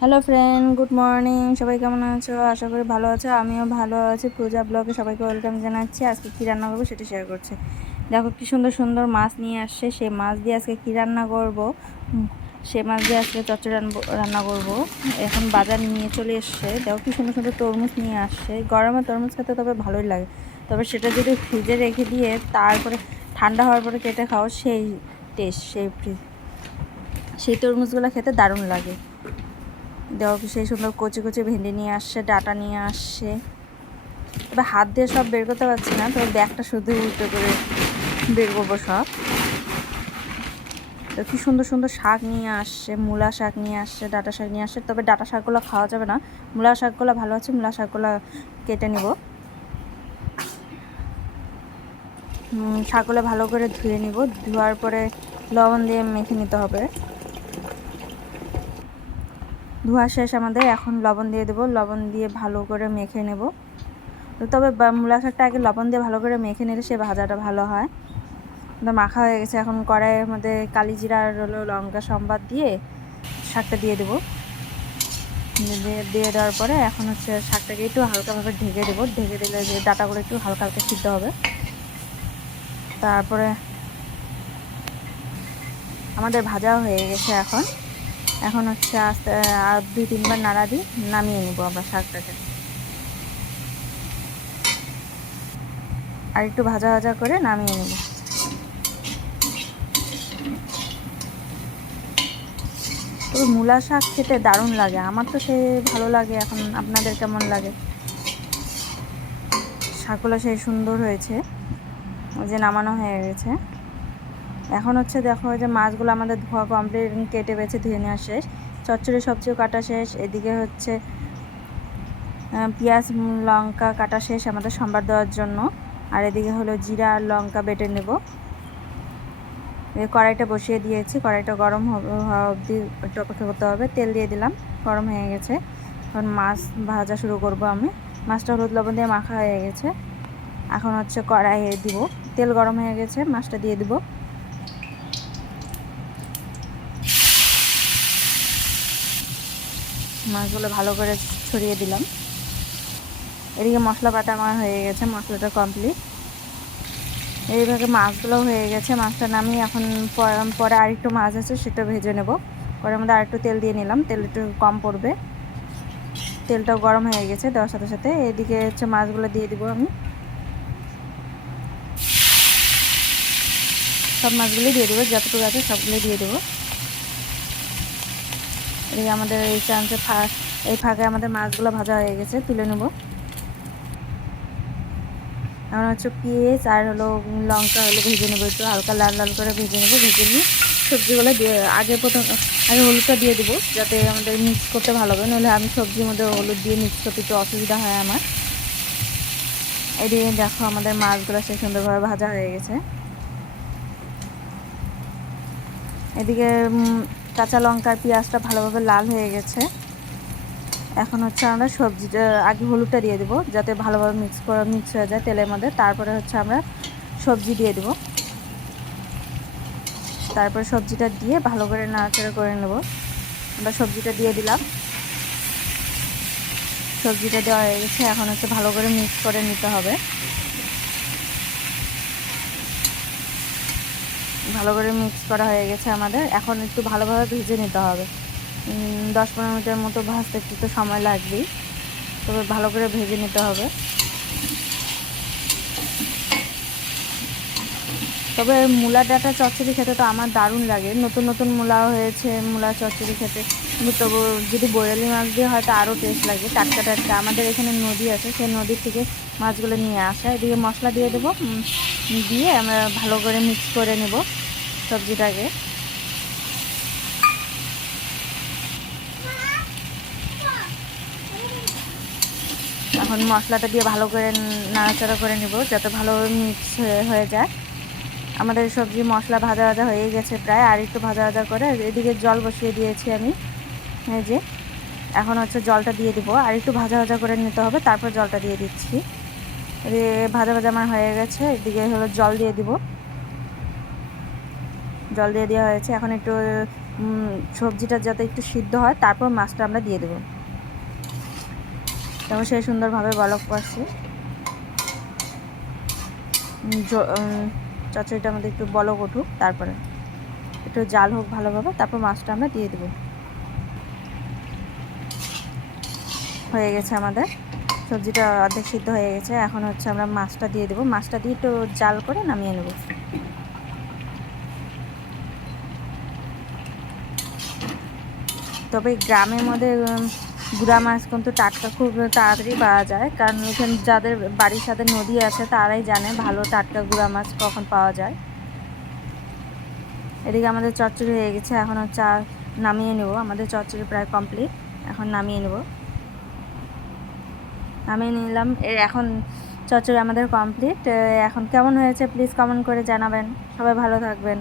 Hello friend, good morning. সবাই কেমন আছো? আশা করি ভালো আছো। আমিও ভালো আছি। পূজা ব্লগে সবাইকে ওয়েলকাম জানাচ্ছি। আজকে কী রান্না করবো সেটা শেয়ার করছি। দেখো কি সুন্দর সুন্দর মাছ নিয়ে আসছে। সেই মাছ দিয়ে আজকে কী রান্না করবো, সে মাছ দিয়ে আজকে চচ্চড়ি রান্না করবো। এখন বাজার নিয়ে চলে এসছে। দেখো কি সুন্দর সুন্দর তরমুজ নিয়ে আসছে। গরমে তরমুজ খেতে তবে ভালোই লাগে, তবে সেটা যদি ফ্রিজে রেখে দিয়ে তারপরে ঠান্ডা হওয়ার পরে কেটে খাও, সেই টেস্ট, সেই তরমুজগুলো খেতে দারুণ লাগে। দেখো কি সেই সুন্দর কচি কচি ভেন্ডি নিয়ে আসছে, ডাটা নিয়ে আসছে। তবে হাত দিয়ে সব বের করতে পারছি না, তবে ব্যাগটা শুধু উল্টো করে বের করবো সব। তো কি সুন্দর সুন্দর শাক নিয়ে আসছে, মূলা শাক নিয়ে আসছে, ডাটা শাক নিয়ে আসছে। তবে ডাটা শাকগুলো খাওয়া যাবে না, মূলা শাকগুলো ভালো আছে। মূলা শাকগুলো কেটে নেব। শাকগুলো ভালো করে ধুয়ে নিব। ধোয়ার পরে লবণ দিয়ে মেখে নিতে হবে। ধোয়া শেষ আমাদের। এখন লবণ দিয়ে দেবো। লবণ দিয়ে ভালো করে মেখে নেব। তবে মূলা শাকটা আগে লবণ দিয়ে ভালো করে মেখে নিলে সে ভাজাটা ভালো হয়। মাখা হয়ে গেছে। এখন কড়াইয়ের মধ্যে কালি জিরা আর লঙ্কা সম্বাদ দিয়ে শাকটা দিয়ে দেবো। দিয়ে দেওয়ার পরে এখন শাকটাকে একটু হালকাভাবে ঢেকে দেবো। ঢেকে দিলে যে ডাটাগুলো একটু হালকা হালকা সিদ্ধ হবে। তারপরে আমাদের ভাজা হয়ে গেছে। এখন এখন আস্তে আর 2-3 বার নাড়া দিই, নামিয়ে নেবো আমরা শাকটাকে। আর একটু ভাজা ভাজা করে নামিয়ে নেব। তবে মূলা শাক খেতে দারুণ লাগে, আমার তো সে ভালো লাগে। এখন আপনাদের কেমন লাগে? শাকগুলো সেই সুন্দর হয়েছে, ওই যে নামানো হয়ে গেছে। এখন দেখো যে মাছগুলো আমাদের ধোয়া কমপ্লিট, কেটে বেছে ধুয়ে নেওয়া শেষ। চচ্চড়ি সবজিও কাটা শেষ। এদিকে পেঁয়াজ লঙ্কা কাটা শেষ আমাদের সম্বার দেওয়ার জন্য। আর এদিকে হলো জিরা আর লঙ্কা বেটে নেব। কড়াইটা বসিয়ে দিয়েছি। কড়াইটা গরম হওয়া অবধি একটু অপেক্ষা করতে হবে। তেল দিয়ে দিলাম, গরম হয়ে গেছে। এখন মাছ ভাজা শুরু করব আমি। মাছটা হলুদ লবণ দিয়ে মাখা হয়ে গেছে। এখন কড়াইয়ে দিব। তেল গরম হয়ে গেছে, মাছটা দিয়ে দিব। মাছগুলো ভালো করে ছড়িয়ে দিলাম। এদিকে মশলা বাটা আমার হয়ে গেছে, মশলাটা কমপ্লিট। এইভাবে মাছগুলো হয়ে গেছে। মাছটা নামিয়ে এখন পরে আরেকটু মাছ আছে, সেটা ভেজে নেব। পরে মধ্যে আরেকটু তেল দিয়ে নিলাম, তেল একটু কম পড়বে। তেলটাও গরম হয়ে গেছে। দেওয়ার সাথে সাথে এদিকে মাছগুলো দিয়ে দিব আমি। সব মাছগুলোই দিয়ে দেবো, যতটুকু আছে সবগুলোই দিয়ে দেবো। এদিকে আমাদের এই চান্সে এই ফাঁকে আমাদের মাছগুলো ভাজা হয়ে গেছে, তুলে নেব। এখন পেঁয়াজ আর লঙ্কা ভেজে নেবো, একটু হালকা লাল লাল করে ভেজে নেবো। ভেজে নিয়ে সবজিগুলো দিয়ে আগে হলুদটা দিয়ে দেবো, যাতে আমাদের মিক্স করতে ভালো হবে। নাহলে আমি সবজির মধ্যে হলুদ দিয়ে মিক্স করতে একটু অসুবিধা হয় আমার। এদিকে দেখো আমাদের মাছগুলো সে সুন্দরভাবে ভাজা হয়ে গেছে। এদিকে কাঁচা লঙ্কা আর পেঁয়াজটা ভালোভাবে লাল হয়ে গেছে। এখন আমরা সবজিটা আগে হলুদটা দিয়ে দেবো, যাতে ভালোভাবে মিক্স হয়ে যায় তেলের মধ্যে। তারপরে আমরা সবজি দিয়ে দেবো। তারপরে সবজিটা দিয়ে ভালো করে নাড়াচাড়া করে নেব। আমরা সবজিটা দিয়ে দিলাম। সবজিটা দেওয়া হয়ে গেছে। এখন ভালো করে মিক্স করে নিতে হবে। ভালো করে মিক্স করা হয়ে গেছে আমাদের। এখন একটু ভালোভাবে ভেজে নিতে হবে। 10-15 মিনিটের মতো ভাজতে একটু তো সময় লাগবেই, তবে ভালো করে ভেজে নিতে হবে। তবে মূলা ডাঁটা চচ্চড়ি খেতে তো আমার দারুণ লাগে। নতুন নতুন মূলা হয়েছে, মূলা চচ্চড়ি খেতে। কিন্তু তবু যদি বয়ালি মাছ দিয়ে হয়তো আরও টেস্ট লাগে, টাটকা টাটকা। আমাদের এখানে নদী আছে, সেই নদী থেকে মাছগুলো নিয়ে আসা। এদিকে মশলা দিয়ে দেবো, দিয়ে আমরা ভালো করে মিক্স করে নেব সবজিটাকে। এখন মশলাটা দিয়ে ভালো করে নাড়াচাড়া করে নেব, যাতে ভালোভাবে মিক্স হয়ে যায়। আমাদের সবজি মশলা ভাজা ভাজা হয়ে গেছে প্রায়। আর একটু ভাজা ভাজা করে এদিকে জল বসিয়ে দিয়েছি আমি। এই যে এখন জলটা দিয়ে দিব। আর একটু ভাজা ভাজা করে নিতে হবে, তারপর জলটা দিয়ে দিচ্ছি। এদিকে ভাজা ভাজা আমার হয়ে গেছে। এদিকে জল দিয়ে দিব। জল দিয়ে দেওয়া হয়েছে। এখন একটু সবজিটা যাতে একটু সিদ্ধ হয়, তারপর মাছটা আমরা দিয়ে দেবো। তখন সেই সুন্দরভাবে বলক পড়ছে। চচ্চড়িটার মধ্যে একটু বলক উঠুক, তারপরে একটু জাল হোক ভালোভাবে, তারপর মাছটা আমরা দিয়ে দেবো। হয়ে গেছে আমাদের সবজিটা অর্ধেক সিদ্ধ হয়ে গেছে। এখন হচ্ছে আমরা মাছটা দিয়ে দেবো। মাছটা দিয়ে একটু জাল করে নামিয়ে নেব। তবে গ্রামের মধ্যে গুড়া মাছ কিন্তু টাটকা খুব তাড়াতাড়ি পাওয়া যায়, কারণ এখানে যাদের বাড়ির সাথে নদী আছে তারাই জানে ভালো টাটকা গুড়া মাছ কখন পাওয়া যায়। এদিকে আমাদের চচ্চড়ি হয়ে গেছে, এখন হচ্ছে নামিয়ে নেব। আমাদের চচ্চড়ি প্রায় কমপ্লিট, এখন নামিয়ে নেব। নামিয়ে নিলাম। এখন চচ্চড়ি আমাদের কমপ্লিট। এখন কেমন হয়েছে প্লিজ কমেন্ট করে জানাবেন। সবাই ভালো থাকবেন।